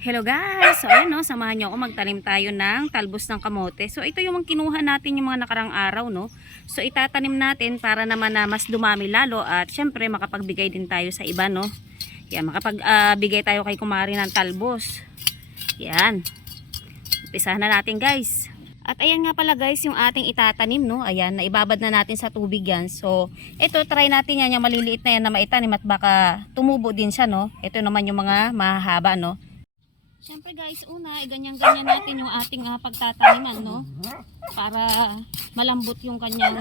Hello guys! So ayan no, samahan nyo ako magtanim tayo ng talbos ng kamote. So ito yung kinuha natin yung mga nakarang araw no. So itatanim natin para naman na mas dumami lalo at syempre makapagbigay din tayo sa iba no. Yan, makapagbigay tayo kay kumari ng talbos. Yan. Umpisahan na natin guys. At ayan nga pala guys yung ating itatanim no. Ayan, naibabad na natin sa tubig yan. So ito try natin yan yung maliliit na yan na maitanim at baka tumubo din siya no. Ito naman yung mga mahahaba no. Siyempre guys, una, ganyan-ganyan natin yung ating pagtataniman, no? Para malambot yung kanyang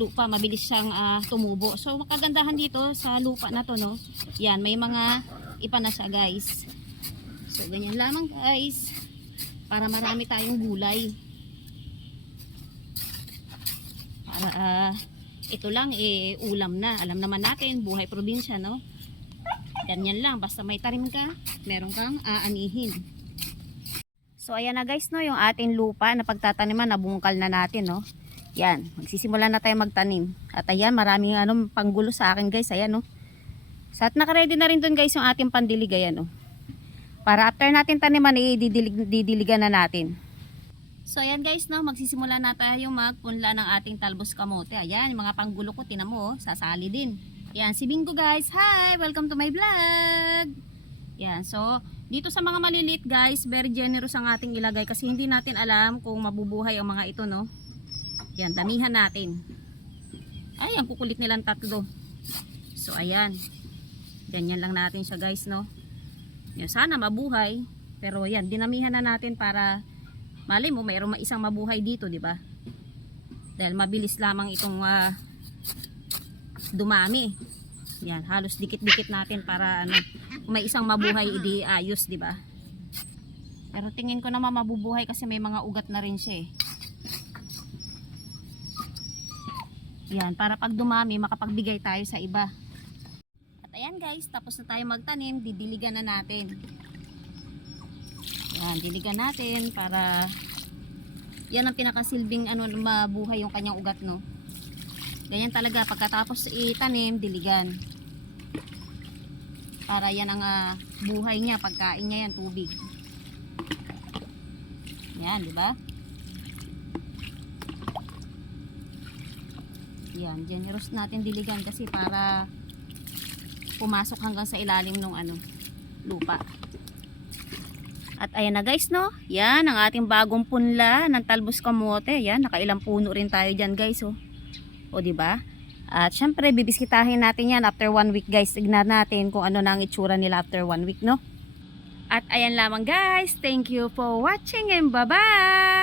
lupa, mabilis siyang tumubo. So, makagandahan dito sa lupa na to, no? Yan, may mga ipa na siya, guys. So, ganyan lamang, guys. Para marami tayong gulay. Para ito lang, ulam na. Alam naman natin, buhay probinsya, no? Ganyan lang, basta may tarim ka, meron kang aanihin. So ayan na guys no, yung ating lupa na pagtataniman, nabungkal na natin no. Yan, magsisimula na tayo magtanim. At ayan, maraming panggulo sa akin guys, ayan no. So at nakaready na rin dun guys yung ating pandilig, ayan no. Para after natin taniman, didiligan na natin. So ayan guys no, magsisimula na tayo magpunla ng ating talbos kamote. Ayan, yung mga panggulo ko, tinan mo, sasali din. Yan, si Bingo guys. Hi! Welcome to my vlog! Yan, so, dito sa mga maliliit guys, very generous ang ating ilagay kasi hindi natin alam kung mabubuhay ang mga ito, no? Yan, damihan natin. Ay, ang kukulit nilang tatlo. So, ayan. Ganyan lang natin siya guys, no? Yan, sana mabuhay. Pero yan, dinamihan na natin para malay mo, mayroong isang mabuhay dito, di ba? Dahil mabilis lamang itong dumami. Yan, halos dikit-dikit natin para kung may isang mabuhay idi ayos, di ba? Pero tingin ko naman mabubuhay kasi may mga ugat na rin siya eh. Yan, para pag dumami makapagbigay tayo sa iba. At ayan guys, tapos na tayo magtanim, didiligan na natin. Yan, diligan natin para yan ang pinakasilbing mabuhay yung kanyang ugat no. Ganyan talaga, pagkatapos itanim, diligan. Para yan ang buhay niya, pagkain niya yan, tubig. Yan, di ba? Yan, generous natin diligan kasi para pumasok hanggang sa ilalim ng lupa. At ayan na guys, no? Yan, ang ating bagong punla ng talbos kamote. Yan, nakailang puno rin tayo dyan guys, oh. O diba? At syempre bibiskitahin natin yan after 1 week guys. Tignan natin kung ano na ang itsura nila after 1 week no. At ayan lamang guys. Thank you for watching and bye bye.